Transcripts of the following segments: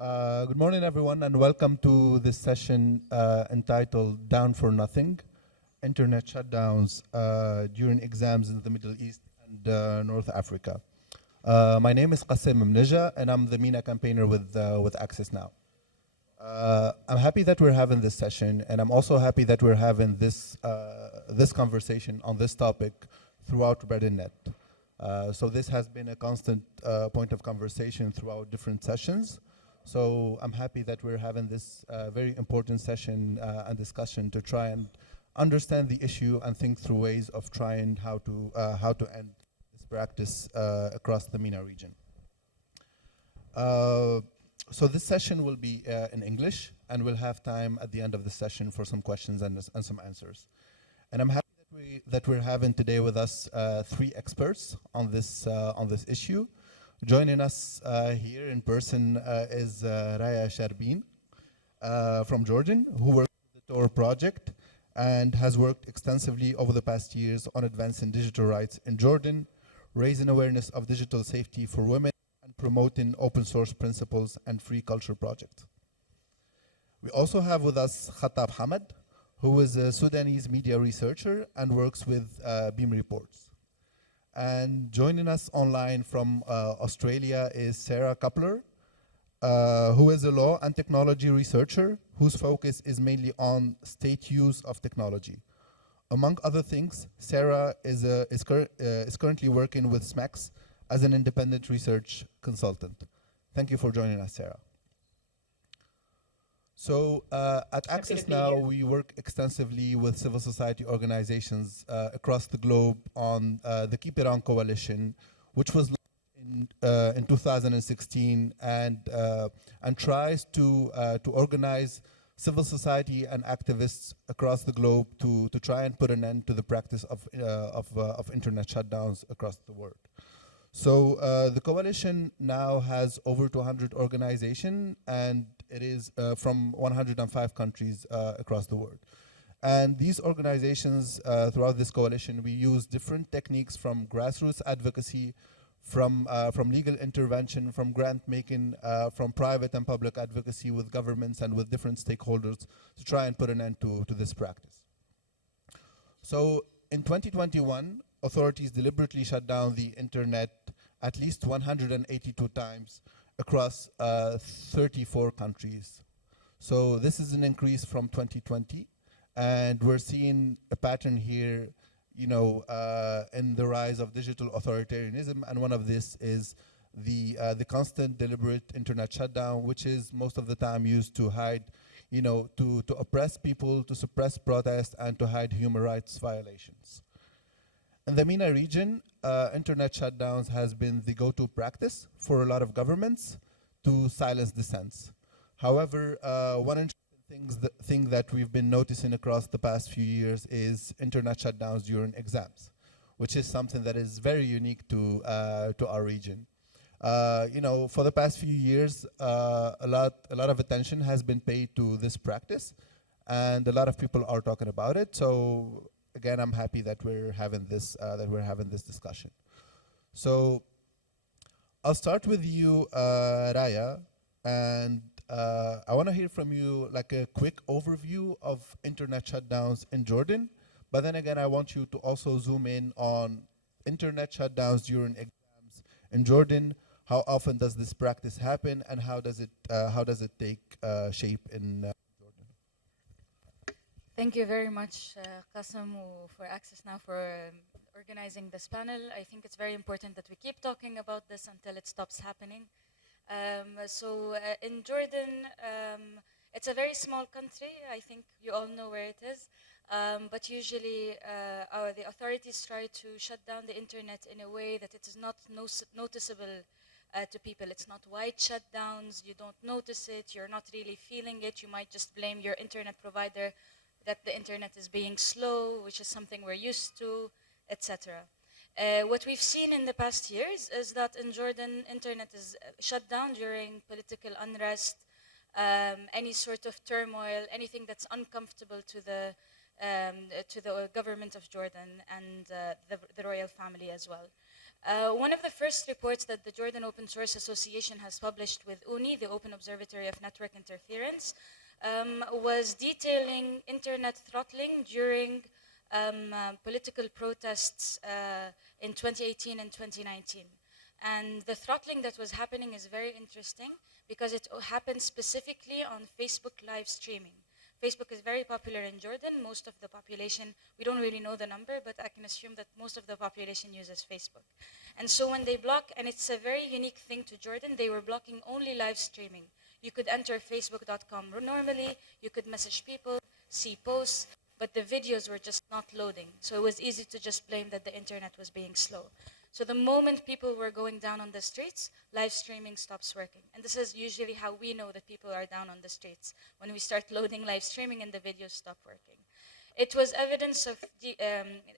Good morning, everyone, and welcome to this session entitled Down for Nothing, Internet Shutdowns During Exams in the Middle East and North Africa. My name is Qasim Mneja, and I'm the MENA campaigner with Access Now. I'm happy that we're having this session, and I'm also happy that we're having this conversation on this topic throughout RedditNet. So this has been a constant point of conversation throughout different sessions. So I'm happy that we're having this very important session and discussion to try and understand the issue and think through ways of trying how to end this practice across the MENA region. So this session will be in English, and we'll have time at the end of the session for some questions and some answers. And I'm happy that we're having today with us three experts on this issue. Joining us here in person is Raya Sharbin from Jordan, who works with the TOR project and has worked extensively over the past years on advancing digital rights in Jordan, raising awareness of digital safety for women, and promoting open source principles and free culture projects. We also have with us Khattab Hamad, who is a Sudanese media researcher and works with Beam Reports. And joining us online from Australia is Sarah Coupler, who is a law and technology researcher whose focus is mainly on state use of technology. Among other things, Sarah is currently working with SMAX as an independent research consultant. Thank you for joining us, Sarah. So at Access Now, we work extensively with civil society organizations across the globe on the Keep It On Coalition, which was launched in 2016 and tries to organize civil society and activists across the globe to try and put an end to the practice of internet shutdowns across the world. So the coalition now has over 200 organizations, and it is from 105 countries across the world. And these organizations throughout this coalition, we use different techniques from grassroots advocacy, from legal intervention, from grant making, from private and public advocacy with governments and with different stakeholders to try and put an end to this practice. So in 2021, authorities deliberately shut down the internet at least 182 times across 34 countries. So this is an increase from 2020, and we're seeing a pattern here, in the rise of digital authoritarianism, and one of this is the constant deliberate internet shutdown, which is most of the time used to hide, to oppress people, to suppress protest, and to hide human rights violations. In the MENA region, internet shutdowns has been the go-to practice for a lot of governments to silence dissents. However, one interesting thing that we've been noticing across the past few years is internet shutdowns during exams, which is something that is very unique to our region. For the past few years, a lot of attention has been paid to this practice, and a lot of people are talking about it. So again, I'm happy that we're having this discussion. So I'll start with you, Raya, and I want to hear from you like a quick overview of internet shutdowns in Jordan. But then again, I want you to also zoom in on internet shutdowns during exams in Jordan. How often does this practice happen, and how does it take shape in Jordan? Thank you very much, Qasim, for Access Now for organizing this panel. I think it's very important that we keep talking about this until it stops happening. In Jordan, it's a very small country. I think you all know where it is. But usually the authorities try to shut down the internet in a way that it is not noticeable to people. It's not wide shutdowns. You don't notice it. You're not really feeling it. You might just blame your internet provider that the internet is being slow, which is something we're used to, etc. What we've seen in the past years is that in Jordan, internet is shut down during political unrest, any sort of turmoil, anything that's uncomfortable to the government of Jordan and the royal family as well. One of the first reports that the Jordan Open Source Association has published with UNI, the Open Observatory of Network Interference, was detailing internet throttling during political protests in 2018 and 2019. And the throttling that was happening is very interesting because it happened specifically on Facebook live streaming. Facebook is very popular in Jordan. Most of the population, we don't really know the number, but I can assume that most of the population uses Facebook. And so when they block, and it's a very unique thing to Jordan, they were blocking only live streaming. You could enter facebook.com normally, you could message people, see posts, but the videos were just not loading. So it was easy to just blame that the internet was being slow. So the moment people were going down on the streets, live streaming stops working. And this is usually how we know that people are down on the streets, when we start loading live streaming and the videos stop working. It was evidence of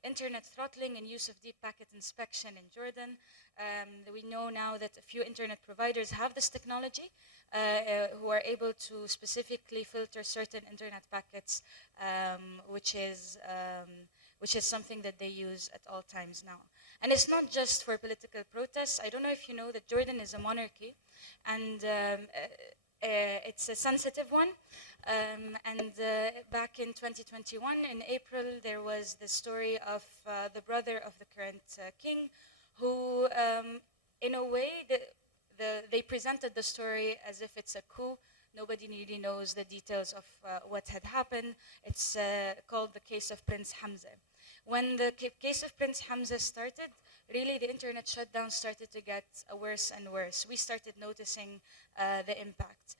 internet throttling and use of deep packet inspection in Jordan. We know now that a few internet providers have this technology, who are able to specifically filter certain internet packets, which is something that they use at all times now. And it's not just for political protests. I don't know if you know that Jordan is a monarchy, and it's a sensitive one. Back in 2021, in April, there was the story of the brother of the current king, who, in a way, they presented the story as if it's a coup. Nobody really knows the details of what had happened. It's called the case of Prince Hamza. When the case of Prince Hamza started, really the internet shutdown started to get worse and worse. We started noticing the impact.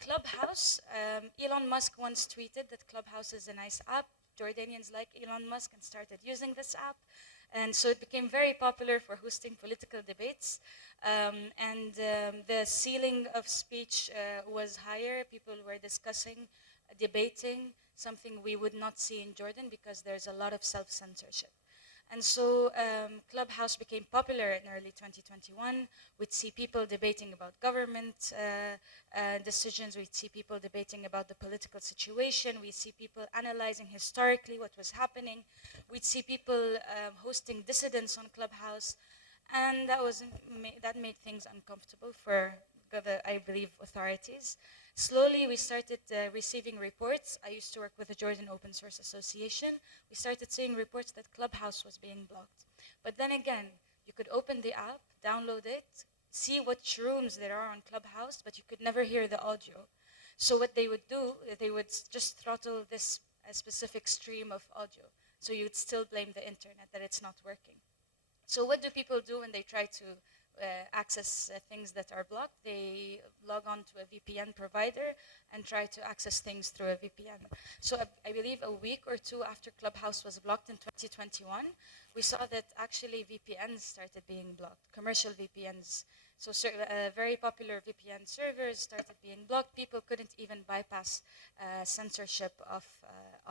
Clubhouse, Elon Musk once tweeted that Clubhouse is a nice app. Jordanians like Elon Musk and started using this app. And so it became very popular for hosting political debates. The ceiling of speech was higher. People were discussing, debating, something we would not see in Jordan because there's a lot of self-censorship. And so Clubhouse became popular in early 2021. We'd see people debating about government decisions. We'd see people debating about the political situation. We'd see people analyzing historically what was happening. We'd see people hosting dissidents on Clubhouse. And that made things uncomfortable for I believe, authorities. Slowly, we started receiving reports. I used to work with the Jordan Open Source Association. We started seeing reports that Clubhouse was being blocked. But then again, you could open the app, download it, see what rooms there are on Clubhouse, but you could never hear the audio. So what they would do, they would just throttle this specific stream of audio. So you would still blame the internet that it's not working. So what do people do when they try to access things that are blocked? They log on to a VPN provider and try to access things through a VPN. So I believe a week or two after Clubhouse was blocked in 2021, we saw that actually VPNs started being blocked, commercial VPNs. So very popular VPN servers started being blocked. People couldn't even bypass censorship of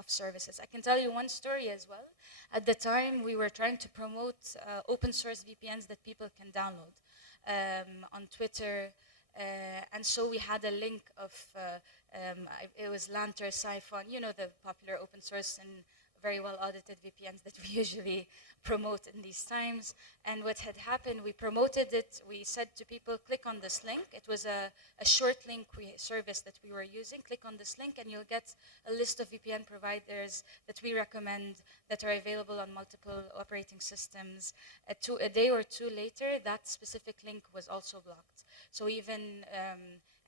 services. I can tell you one story as well. At the time, we were trying to promote open source VPNs that people can download on Twitter. And so we had a link of, it was Lanter, Siphon, you know, the popular open source and very well audited VPNs that we usually promote in these times. And what had happened, we promoted it. We said to people, click on this link. It was a short link service that we were using. Click on this link and you'll get a list of VPN providers that we recommend that are available on multiple operating systems. A day or two later, that specific link was also blocked. So even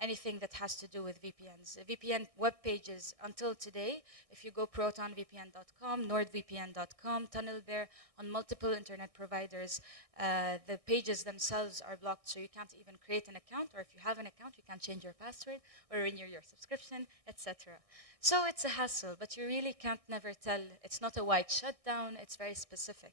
anything that has to do with VPNs. VPN web pages, until today, if you go protonvpn.com, nordvpn.com, TunnelBear, on multiple internet providers, the pages themselves are blocked, so you can't even create an account, or if you have an account, you can't change your password, or renew your subscription, etc. So it's a hassle, but you really can't never tell. It's not a wide shutdown, it's very specific.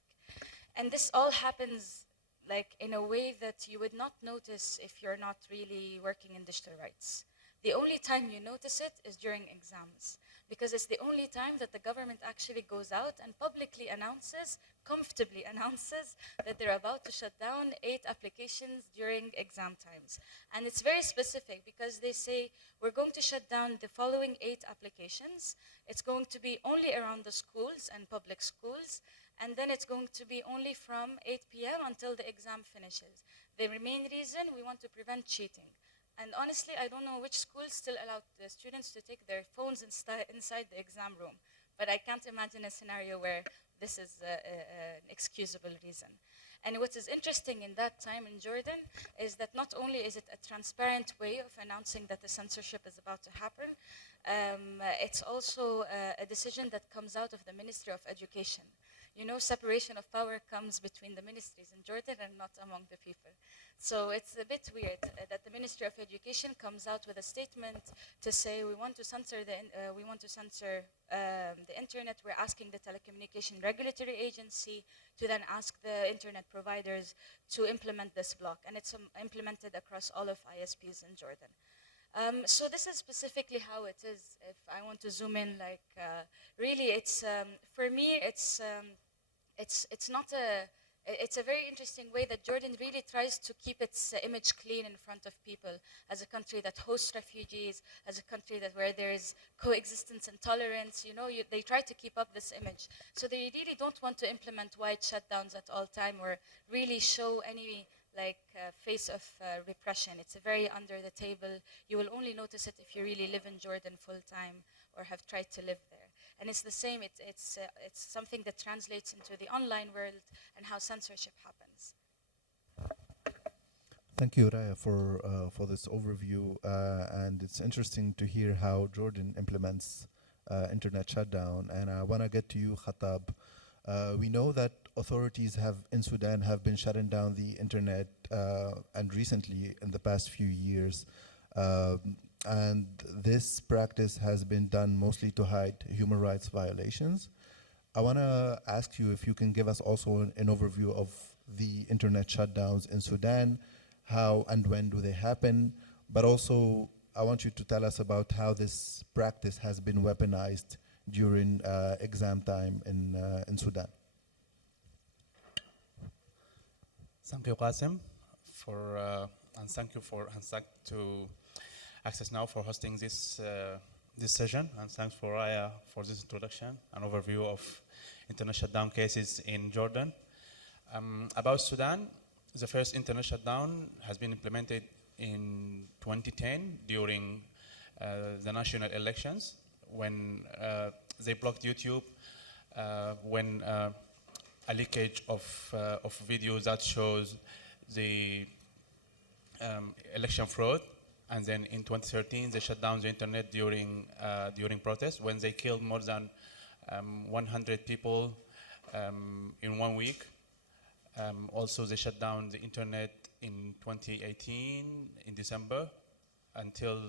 And this all happens like in a way that you would not notice if you're not really working in digital rights. The only time you notice it is during exams, because it's the only time that the government actually goes out and publicly announces, comfortably announces, that they're about to shut down 8 applications during exam times. And it's very specific because they say, we're going to shut down the following 8 applications. It's going to be only around the schools and public schools. and then it's going to be only from 8 p.m. until the exam finishes. The main reason, we want to prevent cheating. And honestly, I don't know which schools still allow the students to take their phones inside the exam room. But I can't imagine a scenario where this is an excusable reason. And what is interesting in that time in Jordan is that not only is it a transparent way of announcing that the censorship is about to happen, it's also a decision that comes out of the Ministry of Education. You know, separation of power comes between the ministries in Jordan and not among the people. So it's a bit weird that the Ministry of Education comes out with a statement to say we want to censor the internet. We're asking the Telecommunication Regulatory Agency to then ask the internet providers to implement this block, and it's implemented across all of ISPs in Jordan. So this is specifically how it is. If I want to zoom in, like really, it's for me, it's not a. It's a very interesting way that Jordan really tries to keep its image clean in front of people as a country that hosts refugees, as a country where there is coexistence and tolerance. You know, they try to keep up this image. So they really don't want to implement wide shutdowns at all time or really show any face of repression. It's a very under the table. You will only notice it if you really live in Jordan full time or have tried to live there. And it's the same, it's something that translates into the online world and how censorship happens. Thank you, Raya, for this overview. And it's interesting to hear how Jordan implements internet shutdown. And I want to get to you, Khattab. We know that authorities in Sudan have been shutting down the internet and recently in the past few years. And this practice has been done mostly to hide human rights violations. I want to ask you if you can give us also an overview of the internet shutdowns in Sudan, how and when do they happen, but also I want you to tell us about how this practice has been weaponized during exam time in Sudan. Thank you, Qasim, and thank you to Access Now for hosting this session, and thanks for Raya for this introduction and overview of internet shutdown cases in Jordan. About Sudan, the first internet shutdown has been implemented in 2010 during the national elections when they blocked YouTube, when a leakage of videos that shows the election fraud. And then in 2013, they shut down the internet during protests when they killed more than 100 people in 1 week. Also, they shut down the internet in 2018 in December until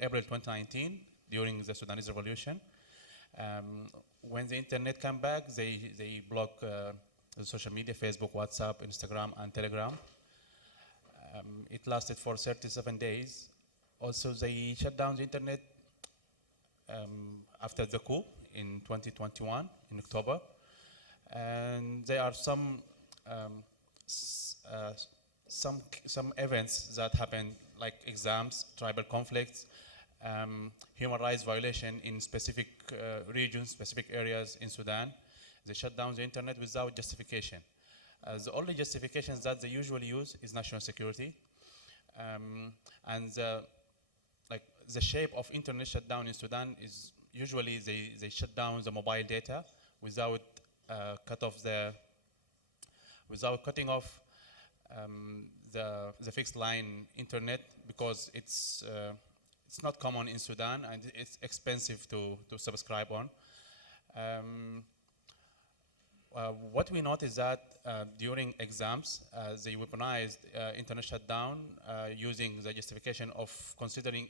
April 2019 during the Sudanese revolution. When the internet came back, they blocked the social media, Facebook, WhatsApp, Instagram, and Telegram. It lasted for 37 days. Also, they shut down the internet after the coup in 2021, in October. And there are some events that happened, like exams, tribal conflicts, human rights violation in specific regions, specific areas in Sudan. They shut down the internet without justification. The only justifications that they usually use is national security. And the shape of internet shutdown in Sudan is usually they shut down the mobile data without cutting off the fixed line internet, because it's not common in Sudan and it's expensive to subscribe on. What we noticed that during exams, they weaponized internet shutdown using the justification of considering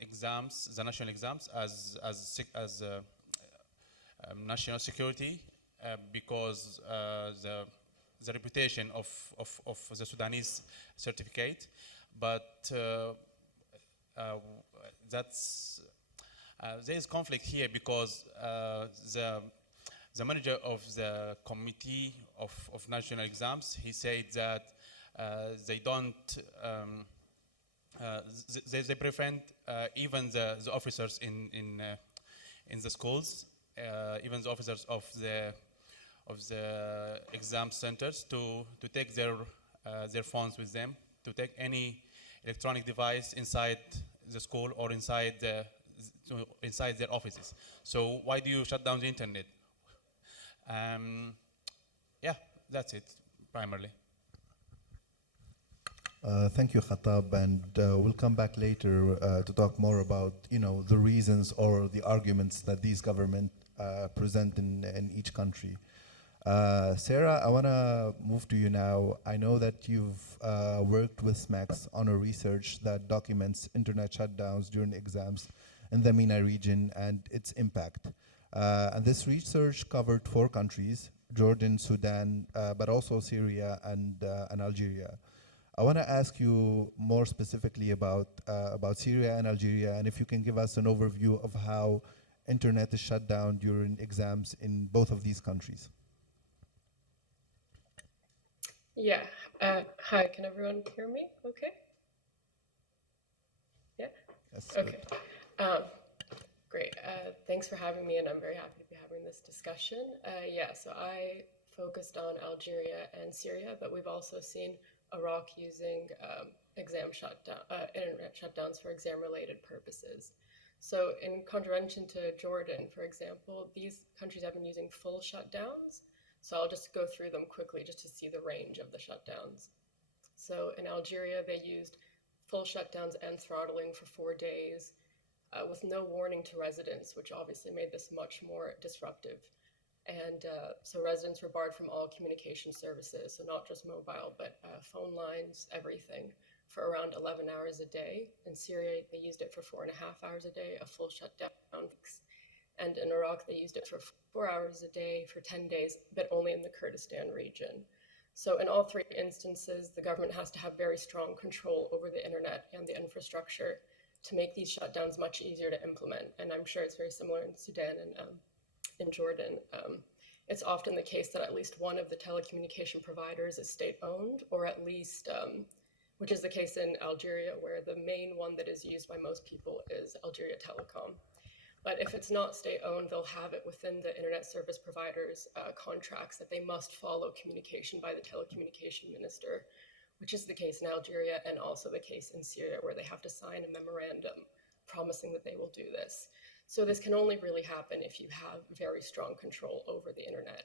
exams, the national exams, as national security, because the reputation of the Sudanese certificate, but there is conflict here because the manager of the committee of national exams, he said that they don't, they prevent even the officers in in the schools, even the officers of the exam centers to take their phones with them, to take any electronic device inside the school or inside their offices. So why do you shut down the internet? Yeah, that's it primarily. Thank you, Khattab, and we'll come back later to talk more about, the reasons or the arguments that these governments present in each country. Sarah, I want to move to you now. I know that you've worked with SMEX on a research that documents internet shutdowns during exams in the MENA region and its impact. And this research covered 4 countries: Jordan, Sudan, but also Syria and Algeria. I want to ask you more specifically about Syria and Algeria, and if you can give us an overview of how internet is shut down during exams in both of these countries. Yeah. Hi, can everyone hear me okay? Yeah? Yes. Okay. Great. Thanks for having me, and I'm very happy to be having this discussion. So I focused on Algeria and Syria, but we've also seen Iraq using internet shutdowns for exam-related purposes. So in contravention to Jordan, for example, these countries have been using full shutdowns. So I'll just go through them quickly just to see the range of the shutdowns. So in Algeria, they used full shutdowns and throttling for 4 days with no warning to residents, which obviously made this much more disruptive. And so residents were barred from all communication services, so not just mobile, but phone lines, everything, for around 11 hours a day. In Syria, they used it for 4.5 hours a day, a full shutdown. And in Iraq, they used it for 4 hours a day for 10 days, but only in the Kurdistan region. So in all 3 instances, the government has to have very strong control over the internet and the infrastructure to make these shutdowns much easier to implement. And I'm sure it's very similar in Sudan and in Jordan. It's often the case that at least one of the telecommunication providers is state-owned, or at least, which is the case in Algeria, where the main one that is used by most people is Algeria Telecom. But if it's not state-owned, they'll have it within the internet service providers' contracts that they must follow communication by the telecommunication minister, which is the case in Algeria and also the case in Syria, where they have to sign a memorandum promising that they will do this. So this can only really happen if you have very strong control over the internet.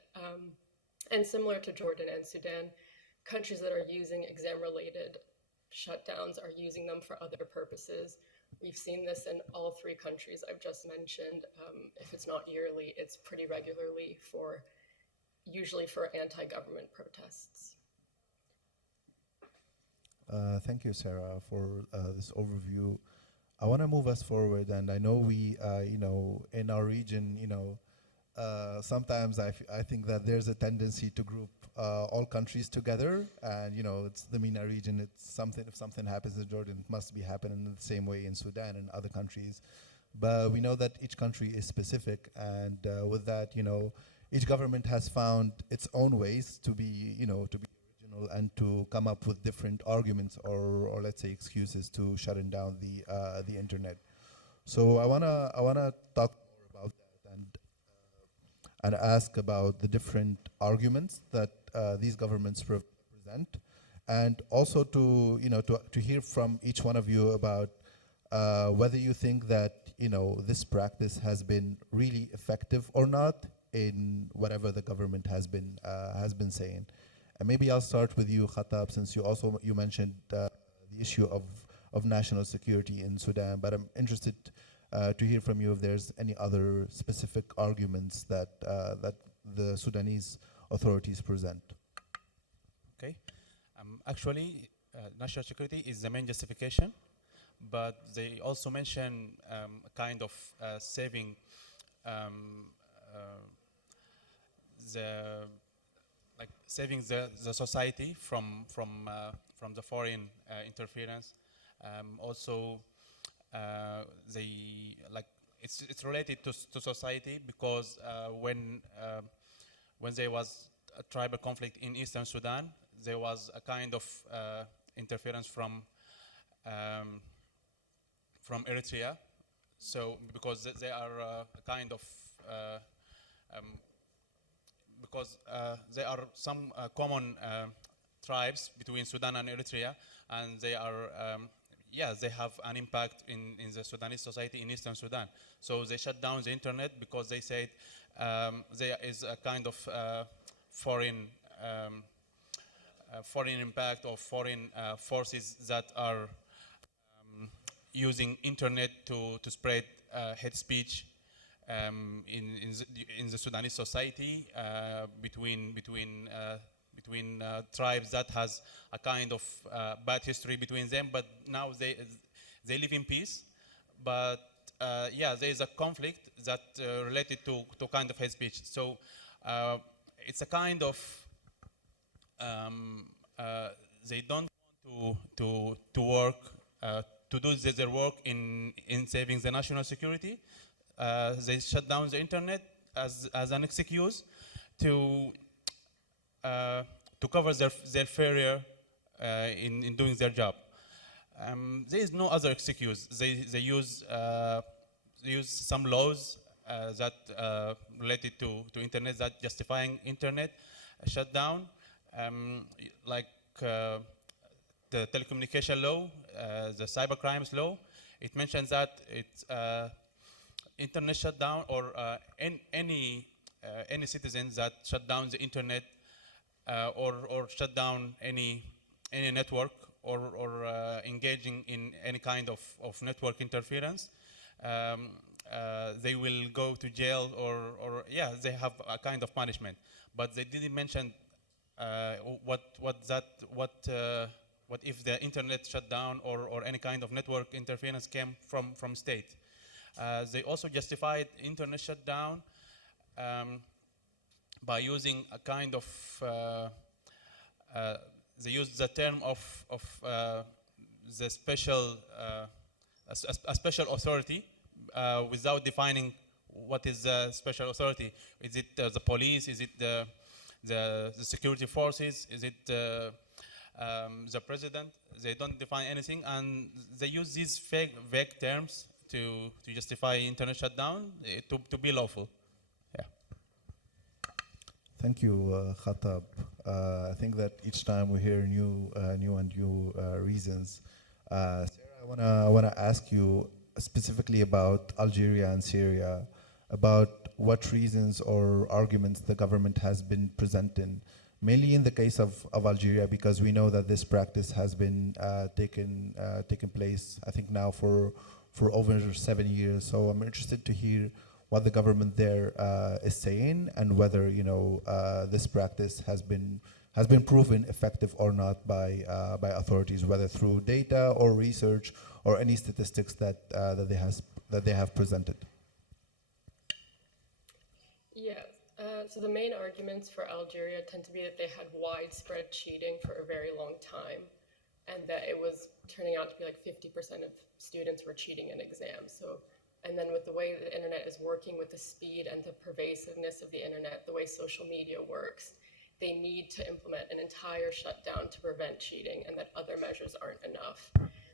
And similar to Jordan and Sudan, countries that are using exam-related shutdowns are using them for other purposes. We've seen this in all 3 countries I've just mentioned. If it's not yearly, it's pretty regularly usually for anti-government protests. Thank you, Sarah, for this overview. I want to move us forward, and I know we, in our region, sometimes I think that there's a tendency to group all countries together, and it's the MENA region. It's something. If something happens in Jordan, it must be happening in the same way in Sudan and other countries. But we know that each country is specific, and with that, each government has found its own ways to be, to be original and to come up with different arguments or let's say excuses to shutting down the internet. So I wanna talk more about that and ask about the different arguments that these governments present, and also to hear from each one of you about whether you think that this practice has been really effective or not in whatever the government has been saying. And maybe I'll start with you, Khattab, since you mentioned the issue of national security in Sudan. But I'm interested to hear from you if there's any other specific arguments that the Sudanese authorities present. Okay. Actually, national security is the main justification, but they also mention a kind of saving the society from the foreign interference. Also, it's related to society because when there was a tribal conflict in eastern Sudan, there was a kind of interference from Eritrea So because they are kind of um, because there are some common tribes between Sudan and Eritrea, and they are yeah, they have an impact in the Sudanese society in Eastern Sudan. So they shut down the internet because they said there is a kind of foreign foreign impact or foreign forces that are using internet to spread hate speech in the Sudanese society between tribes that has a kind of bad history between them, but now they live in peace. But yeah, there is a conflict that related to kind of hate speech. So it's a kind of they don't want to work to do their work in saving the national security. They shut down the internet as an excuse to cover their failure in doing their job. There is no other excuse. They use some laws that related to internet that justifying internet shutdown, like the telecommunication law, the cybercrimes law. It mentions that it's internet shutdown or any citizen that shut down the internet or shut down any network or engaging in any kind of network interference, they will go to jail or yeah, they have a kind of punishment. But they didn't mention what if the internet shut down or any kind of network interference came from state. They also justified internet shutdown by using a kind of they used the term of the special a special authority without defining what is the special authority. Is it the police? Is it the security forces? Is it the president? They don't define anything, and they use these vague terms to justify internet shutdown to be lawful. Yeah. Thank you, Khatab. I think that each time we hear new reasons. Sarah, I wanna ask you specifically about Algeria and Syria, about what reasons or arguments the government has been presenting, mainly in the case of Algeria, because we know that this practice has been taken place, I think now for over 7 years. So I'm interested to hear what the government there is saying, and whether this practice has been proven effective or not by authorities, whether through data or research or any statistics that they have presented. Yeah. So the main arguments for Algeria tend to be that they had widespread cheating for a very long time, and that it was turning out to be like 50% of students were cheating in exams. So, and then with the way the internet is working, with the speed and the pervasiveness of the internet, the way social media works, they need to implement an entire shutdown to prevent cheating, and that other measures aren't enough.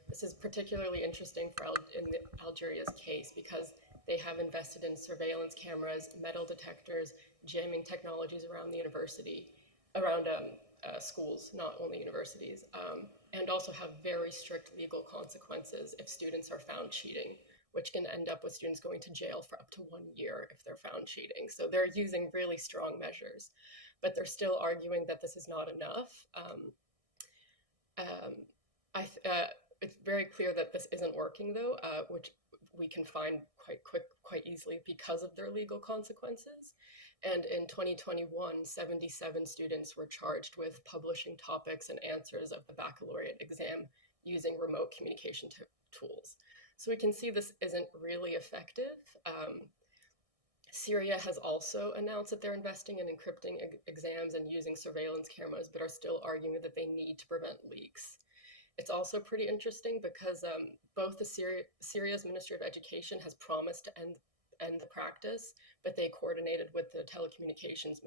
This is particularly interesting for in Algeria's case because they have invested in surveillance cameras, metal detectors, jamming technologies around the university, around schools, not only universities, and also have very strict legal consequences if students are found cheating, which can end up with students going to jail for up to 1 year if they're found cheating. So they're using really strong measures, but they're still arguing that this is not enough. It's very clear that this isn't working, though, which we can find quite easily because of their legal consequences. And in 2021, 77 students were charged with publishing topics and answers of the baccalaureate exam using remote communication tools. So we can see this isn't really effective. Syria has also announced that they're investing in encrypting exams and using surveillance cameras, but are still arguing that they need to prevent leaks. It's also pretty interesting because both Syria's Ministry of Education has promised to end the practice, but they coordinated with the telecommunications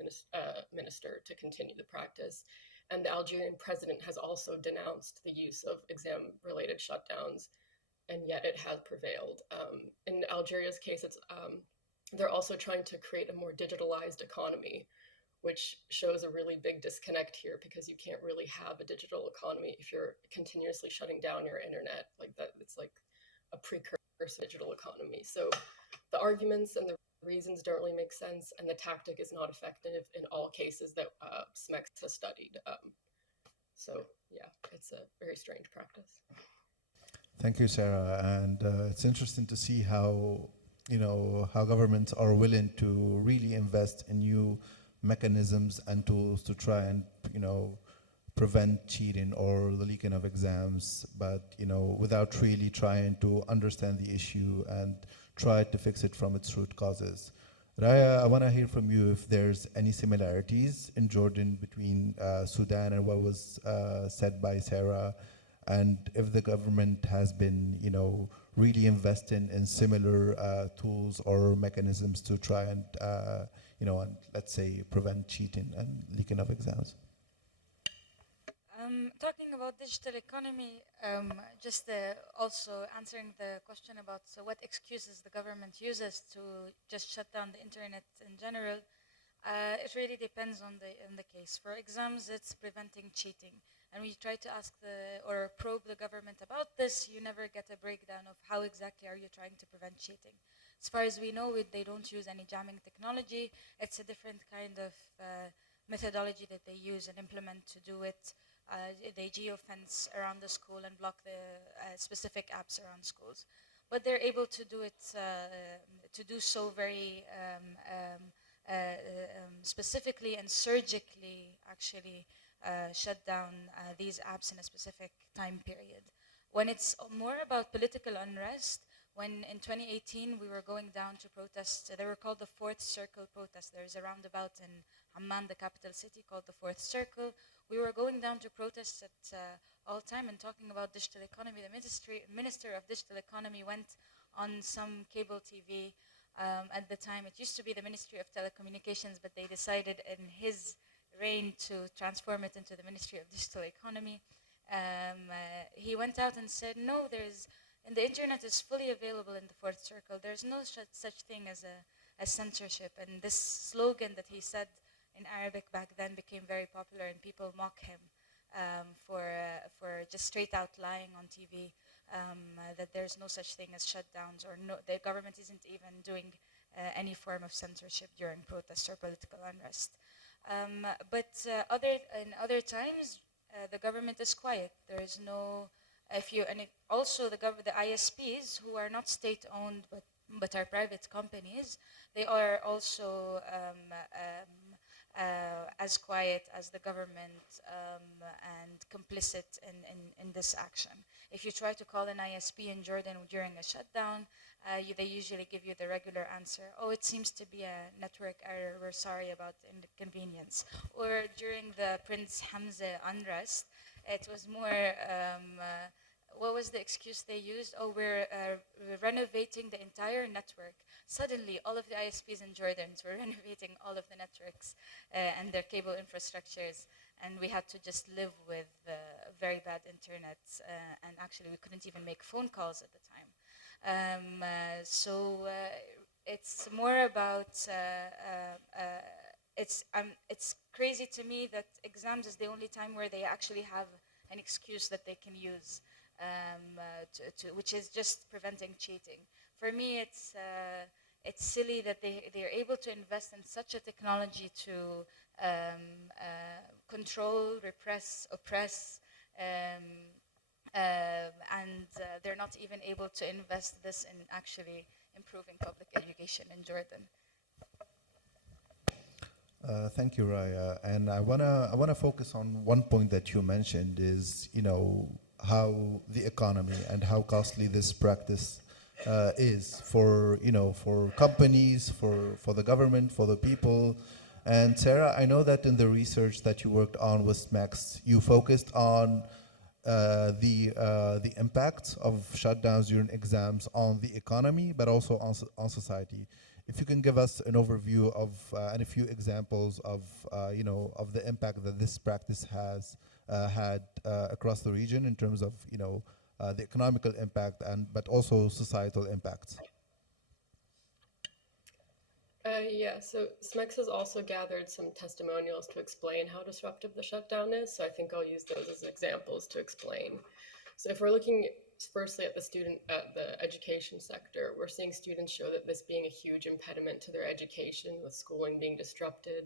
minister to continue the practice. And the Algerian president has also denounced the use of exam-related shutdowns and yet it has prevailed. In Algeria's case, they're also trying to create a more digitalized economy, which shows a really big disconnect here, because you can't really have a digital economy if you're continuously shutting down your internet like that. It's like a precursor to digital economy. So the arguments and the reasons don't really make sense, and the tactic is not effective in all cases that SMEX has studied. So yeah, it's a very strange practice. Thank you, Sarah. And it's interesting to see how, how governments are willing to really invest in new mechanisms and tools to try and, prevent cheating or the leaking of exams, but, without really trying to understand the issue and try to fix it from its root causes. Raya, I want to hear from you if there's any similarities in Jordan between Sudan and what was said by Sarah, and if the government has been, really investing in similar tools or mechanisms to try and, and let's say prevent cheating and leaking of exams. Talking about digital economy, just also answering the question about what excuses the government uses to just shut down the internet in general. It really depends on the case. For exams, it's preventing cheating. And we try to ask or probe the government about this, you never get a breakdown of how exactly are you trying to prevent cheating. As far as we know, they don't use any jamming technology. It's a different kind of methodology that they use and implement to do it. They geofence around the school and block the specific apps around schools. But they're able to do it, to do so very specifically and surgically, actually, shut down these apps in a specific time period. When it's more about political unrest, when in 2018 we were going down to protest, they were called the Fourth Circle protests. There's a roundabout in Amman, the capital city, called the Fourth Circle. We were going down to protest at all time and talking about digital economy. The Minister of Digital Economy went on some cable TV at the time. It used to be the Ministry of Telecommunications, but they decided in his reign to transform it into the Ministry of Digital Economy. He went out and said, no, and the internet is fully available in the Fourth Circle. There's no such thing as censorship. And this slogan that he said in Arabic back then became very popular, and people mock him for just straight out lying on TV, that there's no such thing as shutdowns, or the government isn't even doing any form of censorship during protests or political unrest. But in other times, the government is quiet. There is no, also the ISPs, who are not state-owned but are private companies, they are also as quiet as the government and complicit in this action. If you try to call an ISP in Jordan during a shutdown, they usually give you the regular answer, oh, it seems to be a network error, we're sorry about the inconvenience. Or during the Prince Hamza unrest, it was more, what was the excuse they used? Oh, we're renovating the entire network. Suddenly, all of the ISPs in Jordan were renovating all of the networks and their cable infrastructures, and we had to just live with very bad internet, and actually we couldn't even make phone calls at the time. So it's more about, it's crazy to me that exams is the only time where they actually have an excuse that they can use, which is just preventing cheating. For me, it's silly that they're able to invest in such a technology to control, repress, oppress, and they're not even able to invest this in actually improving public education in Jordan. Thank you, Raya. And I wanna focus on one point that you mentioned is, how the economy and how costly this practice is for companies, for the government, for the people. And Sarah, I know that in the research that you worked on with SMEX, you focused on the impact of shutdowns during exams on the economy, but also on society. If you can give us an overview of and a few examples of of the impact that this practice has had across the region in terms of the economical impact, but also societal impacts. Yeah, so SMEX has also gathered some testimonials to explain how disruptive the shutdown is, so I think I'll use those as examples to explain. So if we're looking firstly at the education sector, we're seeing students show that this being a huge impediment to their education, with schooling being disrupted,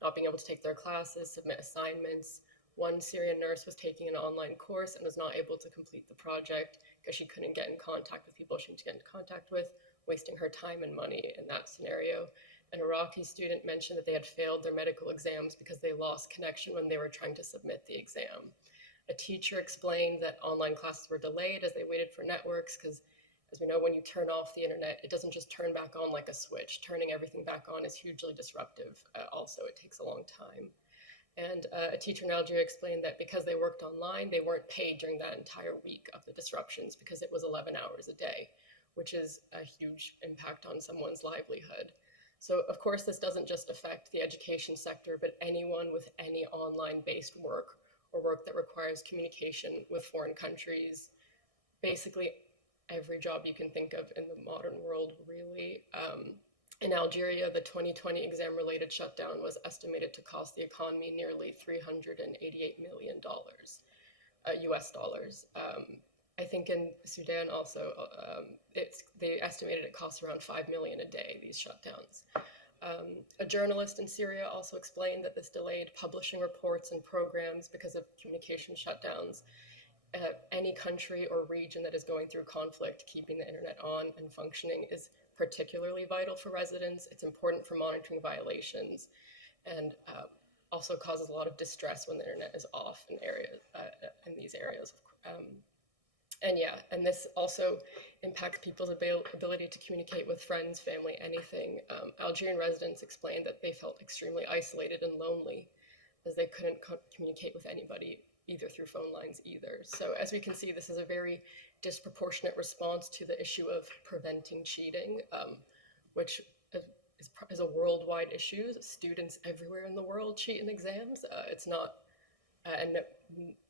not being able to take their classes, submit assignments. One Syrian nurse was taking an online course and was not able to complete the project because she couldn't get in contact with people she needed to get in contact with, wasting her time and money in that scenario. An Iraqi student mentioned that they had failed their medical exams because they lost connection when they were trying to submit the exam. A teacher explained that online classes were delayed as they waited for networks because, as we know, when you turn off the internet, it doesn't just turn back on like a switch. Turning everything back on is hugely disruptive. Also, it takes a long time. And a teacher in Algeria explained that because they worked online, they weren't paid during that entire week of the disruptions because it was 11 hours a day, which is a huge impact on someone's livelihood. So of course, this doesn't just affect the education sector, but anyone with any online-based work or work that requires communication with foreign countries, basically every job you can think of in the modern world, really. In Algeria, the 2020 exam-related shutdown was estimated to cost the economy nearly $388 million, US dollars. I think in Sudan also, they estimated it costs around 5 million a day, these shutdowns. A journalist in Syria also explained that this delayed publishing reports and programs because of communication shutdowns. Any country or region that is going through conflict, keeping the internet on and functioning is particularly vital for residents. It's important for monitoring violations, and also causes a lot of distress when the internet is off in these areas. And this also impacts people's ability to communicate with friends, family, anything. Algerian residents explained that they felt extremely isolated and lonely as they couldn't communicate with anybody, either through phone lines either. So as we can see, this is a very disproportionate response to the issue of preventing cheating, which is a worldwide issue. Students everywhere in the world cheat in exams. It's not, and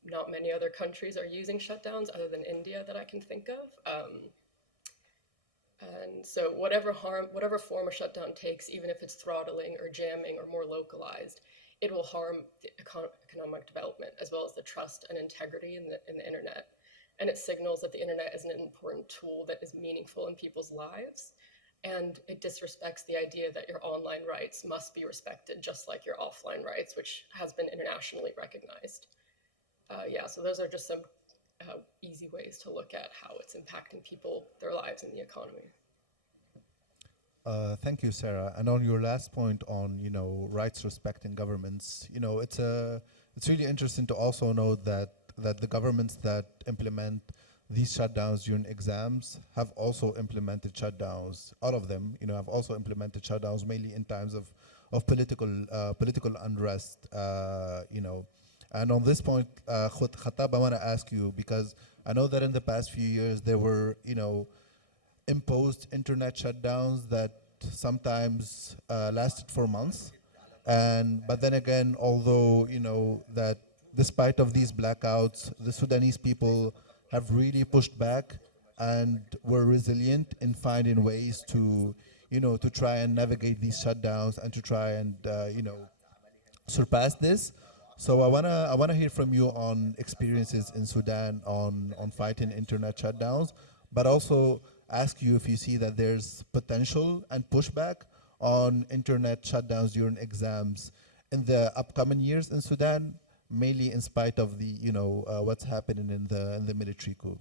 not many other countries are using shutdowns other than India that I can think of. And so whatever form a shutdown takes, even if it's throttling or jamming or more localized, it will harm the economic development as well as the trust and integrity in the internet. And it signals that the internet is an important tool that is meaningful in people's lives. And it disrespects the idea that your online rights must be respected, just like your offline rights, which has been internationally recognized. So those are just some easy ways to look at how it's impacting people, their lives, and the economy. Thank you, Sarah. And on your last point on rights respecting governments, it's really interesting to also note that the governments that implement these shutdowns during exams have also implemented shutdowns. All of them, have also implemented shutdowns mainly in times of political unrest. And on this point, Khattab, I want to ask you, because I know that in the past few years there were imposed internet shutdowns that sometimes lasted for months. But then again, although that despite of these blackouts, the Sudanese people have really pushed back and were resilient in finding ways to try and navigate these shutdowns and to try and surpass this. So I wanna hear from you on experiences in Sudan on fighting internet shutdowns, but also ask you if you see that there's potential and pushback on internet shutdowns during exams in the upcoming years in Sudan, mainly in spite of the what's happening in the military coup.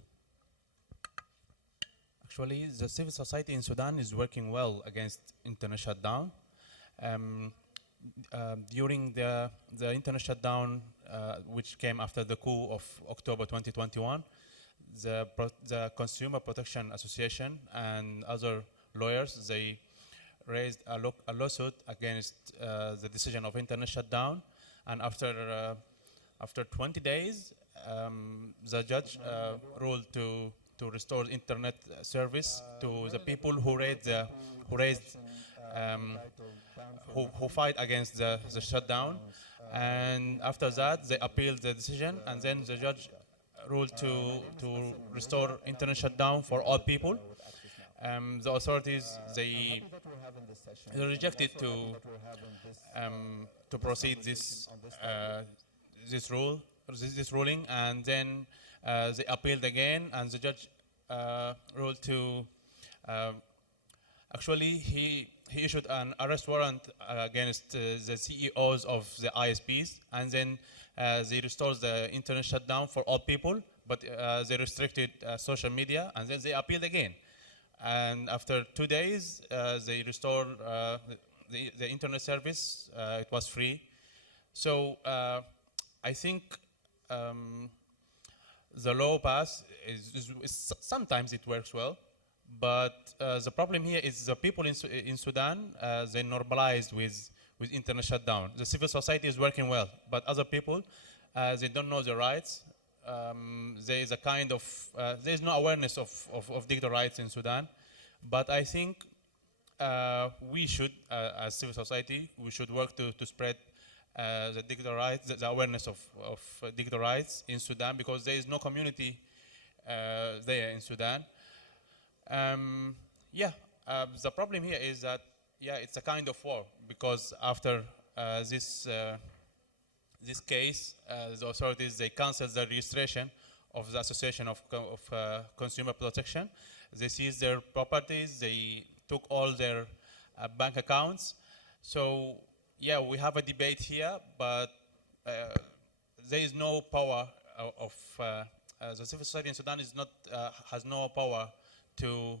Actually, the civil society in Sudan is working well against internet shutdown. During the internet shutdown, which came after the coup of October 2021, the Consumer Protection Association and other lawyers, they raised a lawsuit against the decision of internet shutdown. And after 20 days, the judge ruled to restore internet service to the people who fight against the shutdown. And after that, they appealed the decision, and then the judge rule to restore internet shutdown for all people. The authorities they rejected to proceed this ruling, and then they appealed again, and the judge ruled to actually he issued an arrest warrant against the CEOs of the ISPs, and then they restored the internet shutdown for all people, but they restricted social media, and then they appealed again. And after 2 days, they restored the internet service. It was free. So I think the law pass is sometimes it works well, but the problem here is the people in Sudan, they normalized with internet shutdown. The civil society is working well, but other people, they don't know their rights. There is a kind of, there is no awareness of digital rights in Sudan. But I think we should, as civil society, we should work to spread the digital rights, the awareness of digital rights in Sudan, because there is no community there in Sudan. The problem here is that, it's a kind of war, because after this case, the authorities, they canceled the registration of the Association of Consumer Protection. They seized their properties, they took all their bank accounts. So, we have a debate here, but there is no power of the civil society in Sudan has no power to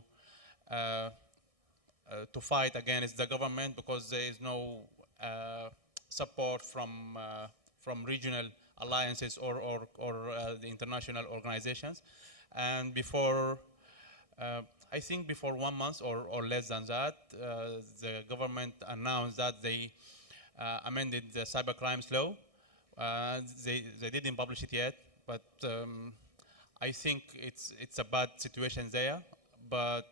fight against the government, because there is no support from regional alliances or the international organizations. And before, I think before 1 month or less than that, the government announced that they amended the cybercrimes law. They didn't publish it yet, but I think it's a bad situation there. But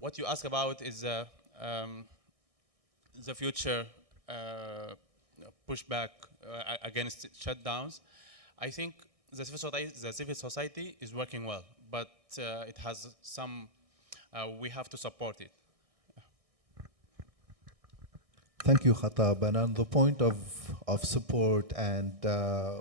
what you ask about is the future pushback against shutdowns. I think the civil society is working well, but it has some, we have to support it. Thank you, Khatab. And on the point of support and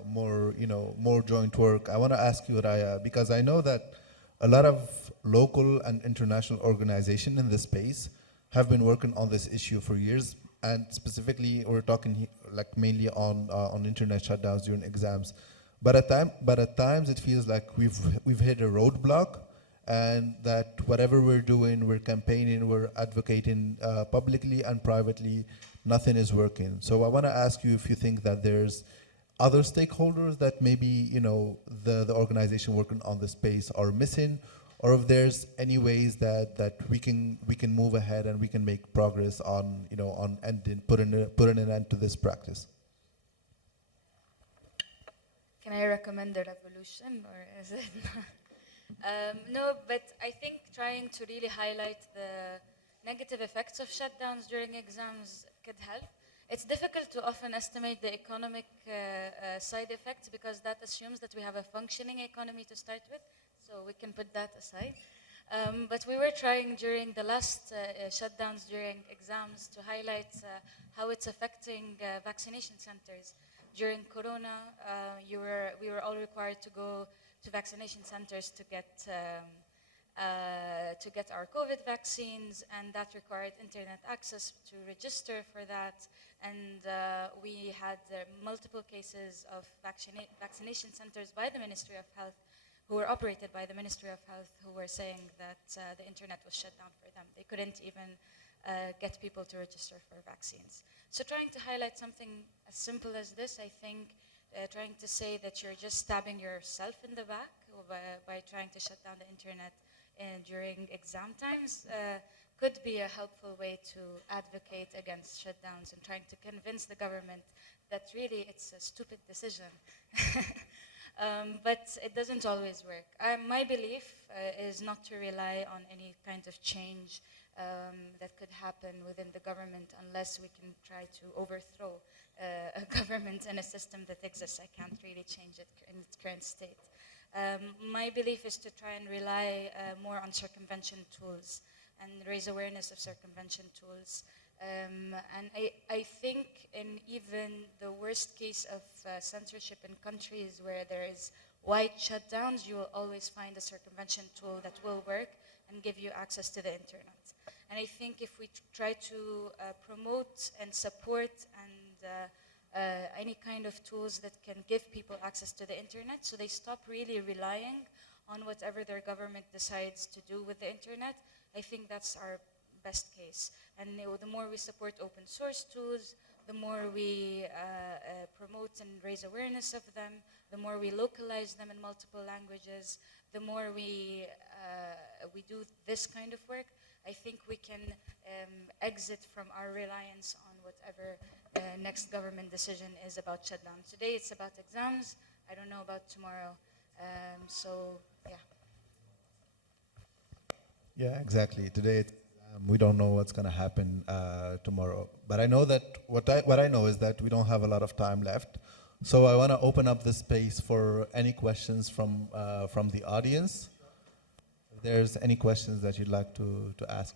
more joint work, I want to ask you, Raya, because I know that a lot of local and international organizations in this space have been working on this issue for years, and specifically we're talking like mainly on internet shutdowns during exams. But at times it feels like we've hit a roadblock, and that whatever we're doing, we're campaigning, we're advocating publicly and privately, nothing is working. So I want to ask you if you think that there's other stakeholders that maybe the organization working on the space are missing, or if there's any ways that we can move ahead and we can make progress on ending, putting an end to this practice. Can I recommend a revolution, or is it? No, but I think trying to really highlight the negative effects of shutdowns during exams could help. It's difficult to often estimate the economic side effects, because that assumes that we have a functioning economy to start with, so we can put that aside. But we were trying during the last shutdowns during exams to highlight how it's affecting vaccination centers. During Corona, we were all required to go to vaccination centers to get our COVID vaccines, and that required internet access to register for that. And we had multiple cases of vaccination centers by the Ministry of Health, who were operated by the Ministry of Health, who were saying that the internet was shut down for them. They couldn't even get people to register for vaccines. So trying to highlight something as simple as this, I think trying to say that you're just stabbing yourself in the back by trying to shut down the internet during exam times could be a helpful way to advocate against shutdowns, and trying to convince the government that really it's a stupid decision. But it doesn't always work. My belief is not to rely on any kind of change that could happen within the government unless we can try to overthrow a government and a system that exists. I can't really change it in its current state. My belief is to try and rely more on circumvention tools and raise awareness of circumvention tools. And I think in even the worst case of censorship in countries where there is wide shutdowns, you will always find a circumvention tool that will work and give you access to the internet. And I think if we try to promote and support and any kind of tools that can give people access to the internet, so they stop really relying on whatever their government decides to do with the internet, I think that's our best case. And the more we support open source tools, the more we promote and raise awareness of them, the more we localize them in multiple languages, the more we do this kind of work, I think we can exit from our reliance on whatever next government decision is about shutdown. Today it's about exams. I don't know about tomorrow. So, yeah. Yeah, exactly. Today, we don't know what's going to happen tomorrow. But I know that what I know is that we don't have a lot of time left. So I want to open up the space for any questions from the audience. If there's any questions that you'd like to ask.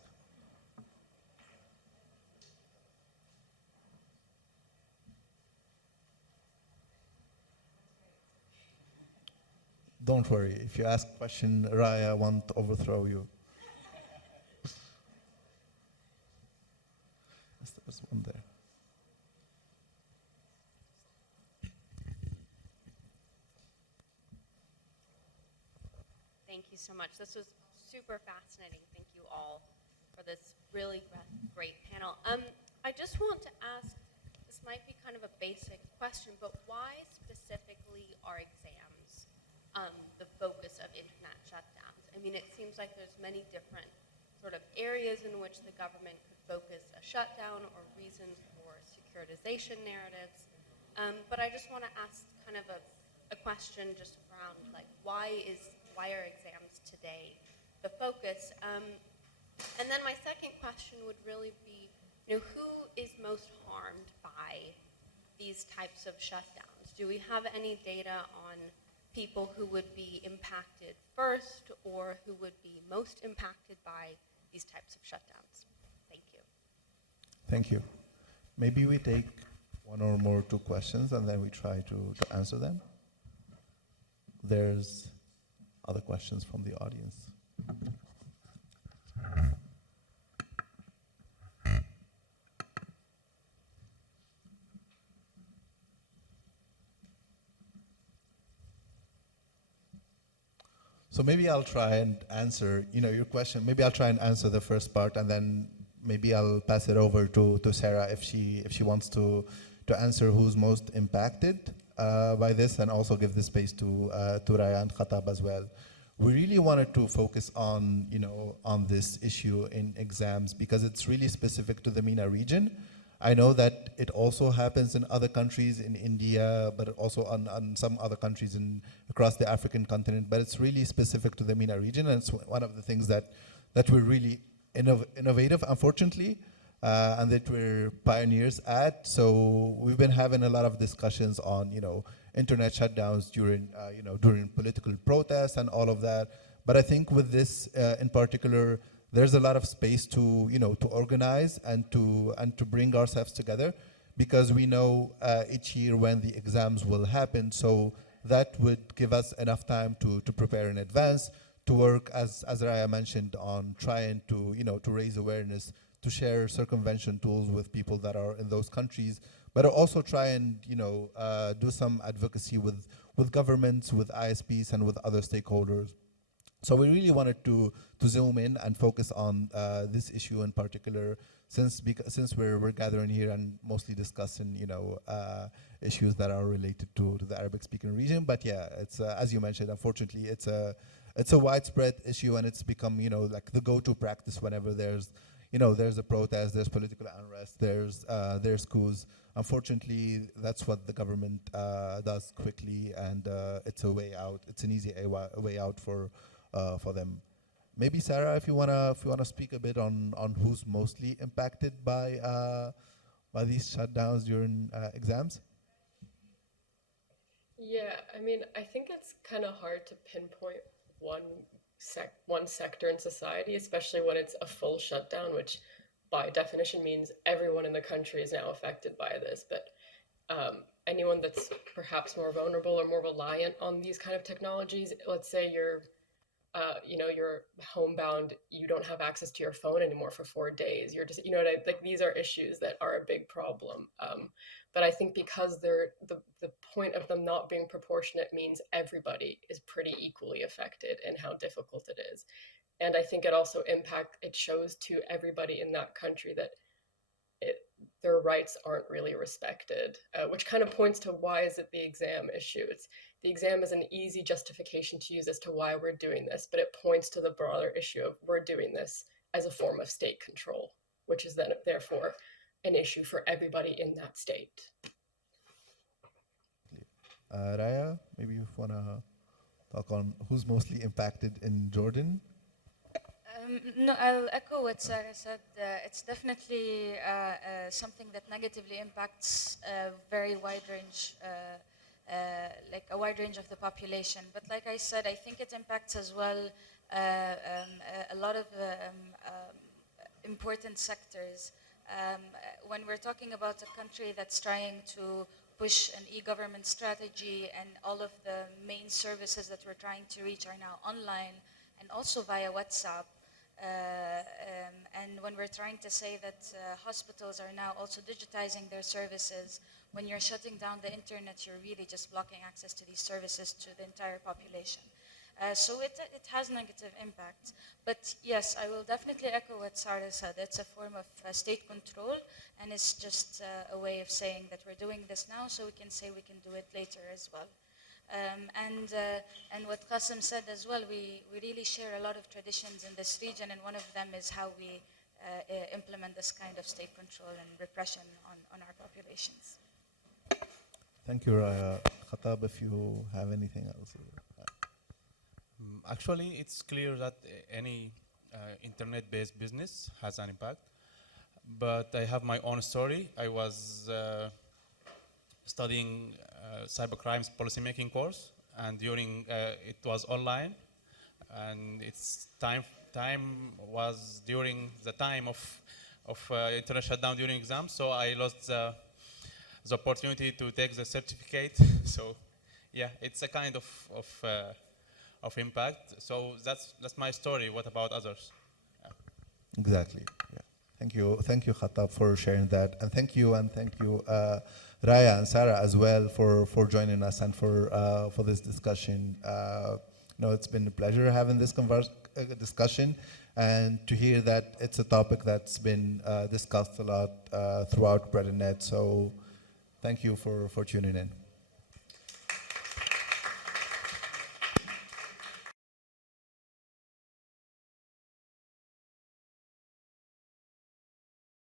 Don't worry. If you ask a question, Raya won't overthrow you. There's one there. Thank you so much. This was super fascinating. Thank you all for this really great panel. I just want to ask, this might be kind of a basic question, but why specifically are exams the focus of internet shutdowns? I mean, it seems like there's many different sort of areas in which the government could focus a shutdown or reasons for securitization narratives. But I just want to ask kind of a question just around like why are exams today the focus? And then my second question would really be, who is most harmed by these types of shutdowns? Do we have any data on people who would be impacted first or who would be most impacted by these types of shutdowns? Thank you. Thank you. Maybe we take one or more two questions and then we try to answer them. There's other questions from the audience. So maybe I'll try and answer, your question. Maybe I'll try and answer the first part, and then maybe I'll pass it over to Sarah if she wants to answer who's most impacted by this, and also give the space to Raya and Khatab as well. We really wanted to focus on on this issue in exams because it's really specific to the MENA region. I know that it also happens in other countries in India, but also on some other countries across the African continent, but it's really specific to the MENA region, and it's one of the things that we're really innovative, unfortunately, and that we're pioneers at. So we've been having a lot of discussions on, internet shutdowns during political protests and all of that. But I think with this in particular, there's a lot of space to organize and to bring ourselves together, because we know each year when the exams will happen. So that would give us enough time to prepare in advance, to work, as Raya mentioned, on trying to raise awareness, to share circumvention tools with people that are in those countries, but also try and do some advocacy with governments, with ISPs, and with other stakeholders. So we really wanted to zoom in and focus on this issue in particular, since we're gathering here and mostly discussing issues that are related to the Arabic-speaking region. But yeah, it's as you mentioned, unfortunately, it's a widespread issue, and it's become like the go-to practice whenever there's a protest, there's political unrest, there's coups. Unfortunately, that's what the government does quickly, and it's a way out. It's an easy way out for them. Maybe Sarah, if you wanna speak a bit on who's mostly impacted by these shutdowns during exams. Yeah, I mean, I think it's kind of hard to pinpoint one sector in society, especially when it's a full shutdown, which by definition means everyone in the country is now affected by this. But anyone that's perhaps more vulnerable or more reliant on these kind of technologies, let's say you're homebound, you don't have access to your phone anymore for 4 days. You're just, like these are issues that are a big problem. But I think because the point of them not being proportionate means everybody is pretty equally affected in how difficult it is. And I think it shows to everybody in that country that their rights aren't really respected, which kind of points to why is it the exam issue. The exam is an easy justification to use as to why we're doing this, but it points to the broader issue of we're doing this as a form of state control, which is then therefore an issue for everybody in that state. Raya, maybe you wanna talk on who's mostly impacted in Jordan. No, I'll echo what Sarah said. It's definitely something that negatively impacts a very wide range, like a wide range of the population. But like I said, I think it impacts as well a lot of important sectors. When we're talking about a country that's trying to push an e-government strategy and all of the main services that we're trying to reach are now online and also via WhatsApp. And when we're trying to say that hospitals are now also digitizing their services, when you're shutting down the internet, you're really just blocking access to these services to the entire population. So it has negative impact. But yes, I will definitely echo what Sarah said. It's a form of state control, and it's just a way of saying that we're doing this now, so we can say we can do it later as well. And what Qasim said as well, we really share a lot of traditions in this region, and one of them is how we implement this kind of state control and repression on our populations. Thank you, Raya. Khatab, if you have anything else. Actually, it's clear that any internet-based business has an impact. But I have my own story. I was studying cybercrimes policymaking course, and during it was online, and its time was during the time of internet shutdown during exams. So I lost the opportunity to take the certificate. So yeah, it's a kind of impact. So that's my story. What about others? Yeah. Exactly. Yeah. Thank you, Khatab, for sharing that, and thank you, Raya and Sarah as well for joining us and for this discussion. It's been a pleasure having this discussion, and to hear that it's a topic that's been discussed a lot throughout Bread and Net. So, thank you for tuning in.